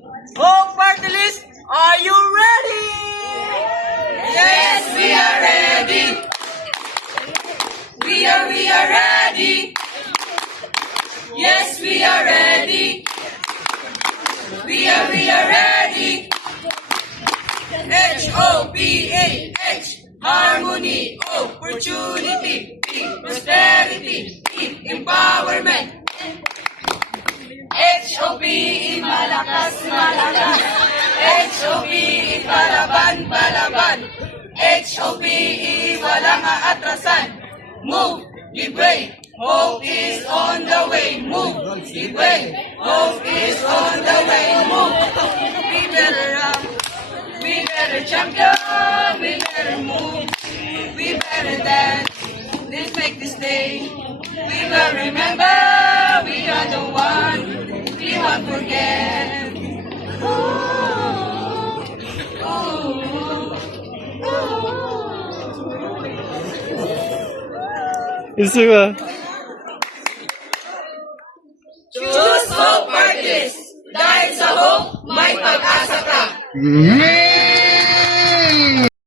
Hope Party List, are you ready? Yes, we are ready. We are ready. Yes, we are ready. We are ready. HOPAH, harmony, opportunity, prosperity, empowerment. HOPE, malakas, malakas. HOPE, palaban. HOPE, walang aatrasan. Move, give way. Hope is on the way. Move, give way. Hope is on the way. Move. We better champion. We better move. We better dance. Let's make this day. We will remember. We are the one. We won't forget. Isa ba? Choose Hope Party List. Dahil sa hope, may pag-asa ka. Mm-hmm.